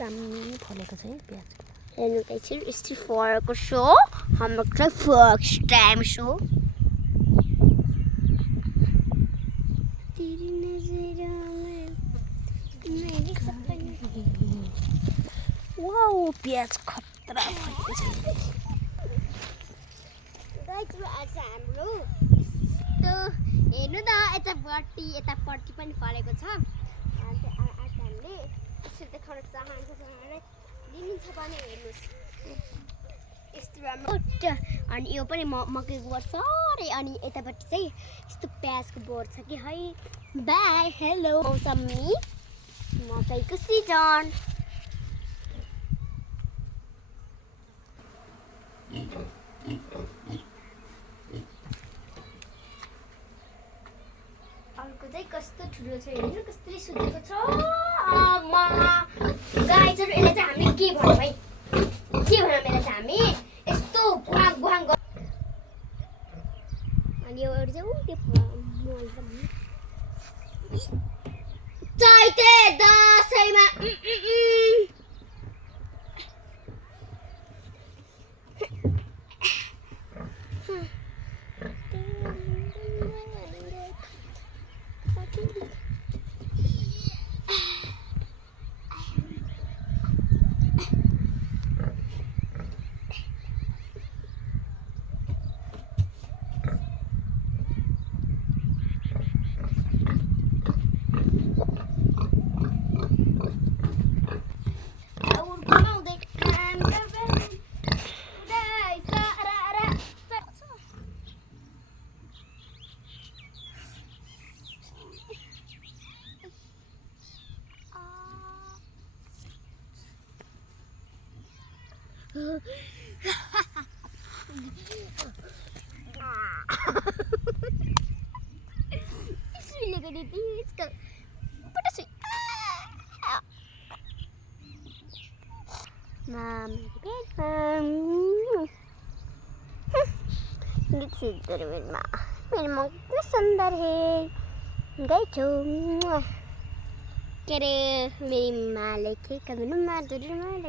दामी फलेको छ है प्याज हेर्नु एकछिन यस्तो फलेको छ हाम्रो चाहिँ फर्स्ट टाइम छ तेरी नजरों में मेरे सपने वाउ प्याज खतरा फलेको छ गाइस आज हाम्रो यस्तो हेर्नु त यतापट्टि पनि फलेको छ आज हामीले यसो देखाउन चाहन्छु तपाईँलाई लिनुहुन्छ भने हेर्नुहोस् यस्तो राम्रो अनि यो पनि मकैको बोट छ अरे अनि यतापट्टि चाहिँ यस्तो प्याजको बोट छ कि है बाई हेलो मौसमी मकैको सिजन अर्को चाहिँ कस्तो ठुलो छ हेर्नु कस्तो सुतेको छ आमा गाइजहरु यसलाई चाहिँ हामीले के भन्नु है के भन्नु यसलाई चाहिँ हामी यस्तो गुहाङ गुहाङ अनि यो एउटा चाहिँ त्यो मल चाइते दसैँमा मेरी माँ कितनी सुंदर है गई छो के रे मेरी माँ लेके कभी ना माँ दूरी माँ